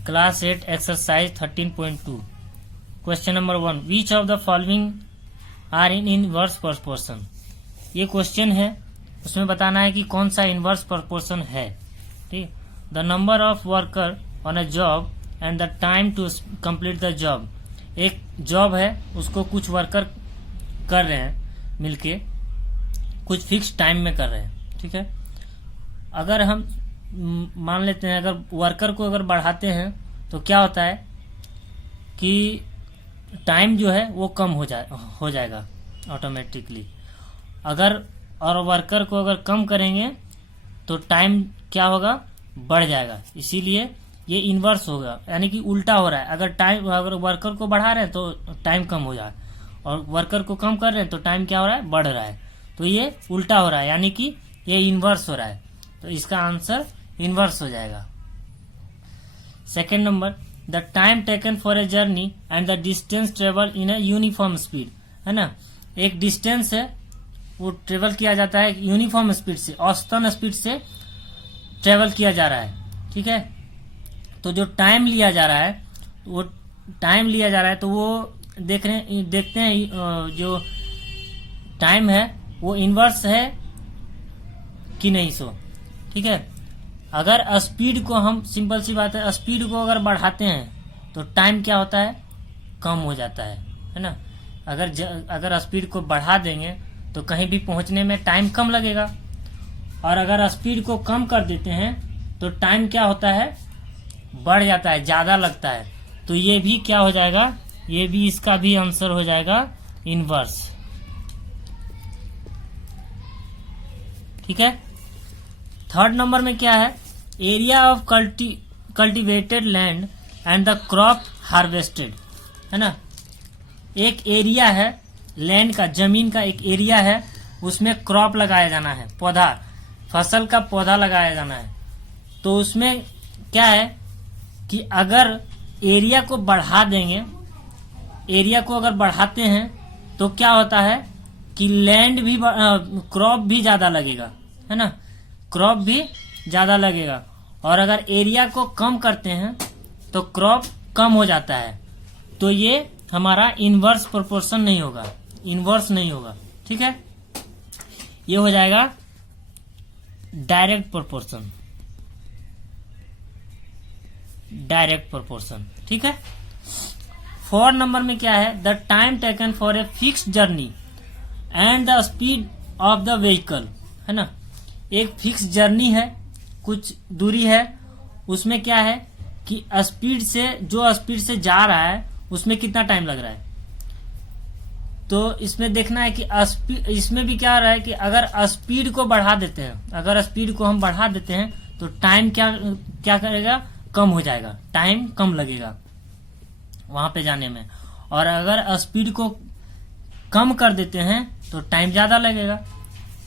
Class 8 exercise 13.2 question number 1 which of the following are in inverse proportion. ये question है, उसमें बताना है कि कौन सा इनवर्स प्रोपोर्शन है। ठीक, the number of worker on a job and the time to complete the job. एक जॉब है, उसको कुछ वर्कर कर रहे हैं मिलके, कुछ फिक्स टाइम में कर रहे हैं। ठीक है, अगर हम मान लेते हैं अगर वर्कर को अगर बढ़ाते हैं तो क्या होता है कि टाइम जो है वो कम हो जाएगा ऑटोमेटिकली। अगर और वर्कर को अगर कम करेंगे तो टाइम क्या होगा, बढ़ जाएगा। इसीलिए ये इन्वर्स होगा, यानी कि उल्टा हो रहा है। अगर वर्कर को बढ़ा रहे हैं तो टाइम कम हो जाए, और वर्कर को कम कर रहे हैं तो टाइम क्या हो रहा है, बढ़ रहा है। तो ये उल्टा हो रहा है, यानी कि ये इन्वर्स हो रहा है। तो इसका आंसर इन्वर्स हो जाएगा। Second number, the time taken for a journey and the distance travel in a uniform speed. है ना, एक डिस्टेंस है वो ट्रेवल किया जाता है यूनिफॉर्म स्पीड से, औसतन स्पीड से ट्रेवल किया जा रहा है। ठीक है, तो जो टाइम लिया जा रहा है तो वो देखते हैं जो टाइम है वो इन्वर्स है कि नहीं। सो ठीक है, अगर स्पीड को हम, सिंपल सी बात है, स्पीड को अगर बढ़ाते हैं तो टाइम क्या होता है, कम हो जाता है ना। अगर स्पीड को बढ़ा देंगे तो कहीं भी पहुंचने में टाइम कम लगेगा, और अगर स्पीड को कम कर देते हैं तो टाइम क्या होता है, बढ़ जाता है, ज्यादा लगता है। तो ये भी क्या हो जाएगा, ये भी, इसका भी आंसर हो जाएगा इनवर्स। ठीक है, थर्ड नंबर में क्या है, area of cultivated land and the crop harvested. है ना, एक एरिया है लैंड का, जमीन का एक एरिया है, उसमें क्रॉप लगाया जाना है, पौधा, फसल का पौधा लगाया जाना है। तो उसमें क्या है कि अगर एरिया को बढ़ा देंगे, एरिया को अगर बढ़ाते हैं तो क्या होता है कि लैंड भी, क्रॉप भी ज्यादा लगेगा। है ना, क्रॉप भी ज्यादा लगेगा। और अगर एरिया को कम करते हैं तो क्रॉप कम हो जाता है। तो ये हमारा इनवर्स प्रोपोर्शन नहीं होगा, इनवर्स नहीं होगा। ठीक है, ये हो जाएगा डायरेक्ट प्रोपोर्शन, डायरेक्ट प्रोपोर्शन। ठीक है, फोर्थ नंबर में क्या है, the time taken for a fix journey and the speed of the vehicle. है ना, एक फिक्स जर्नी है, कुछ दूरी है, उसमें क्या है कि स्पीड से, जो स्पीड से जा रहा है उसमें कितना टाइम लग रहा है। तो इसमें देखना है कि इसमें भी क्या रहा है कि अगर स्पीड को बढ़ा देते हैं, अगर स्पीड को हम बढ़ा देते हैं तो टाइम क्या करेगा, कम हो जाएगा, टाइम कम लगेगा वहां पे जाने में। और अगर स्पीड को कम कर देते हैं तो टाइम ज्यादा लगेगा।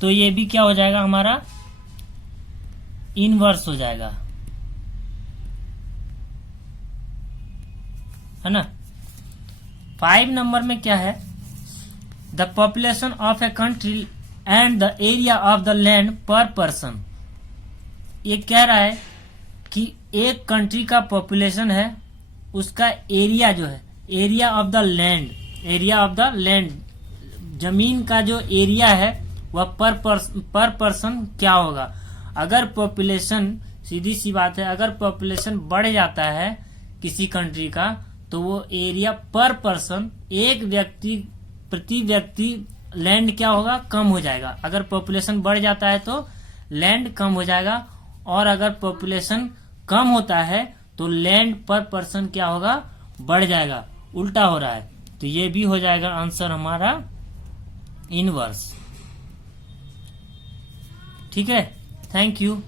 तो ये भी क्या हो जाएगा, हमारा इनवर्स हो जाएगा। है ना, 5 नंबर में क्या है, the population of a country and the area of the land पर पर्सन। ये कह रहा है कि एक कंट्री का पॉपुलेशन है, उसका एरिया जो है, area of the land, area of the land, जमीन का जो एरिया है वह पर पर्सन क्या होगा। अगर पॉपुलेशन, सीधी सी बात है, अगर पॉपुलेशन बढ़ जाता है किसी कंट्री का तो वो एरिया पर पर्सन, एक व्यक्ति प्रति व्यक्ति लैंड क्या होगा, कम हो जाएगा। अगर पॉपुलेशन बढ़ जाता है तो लैंड कम हो जाएगा, और अगर पॉपुलेशन कम होता है तो लैंड पर पर्सन क्या होगा, बढ़ जाएगा, उल्टा हो रहा है। तो ये भी हो जाएगा आंसर हमारा इनवर्स। ठीक है, थैंक यू।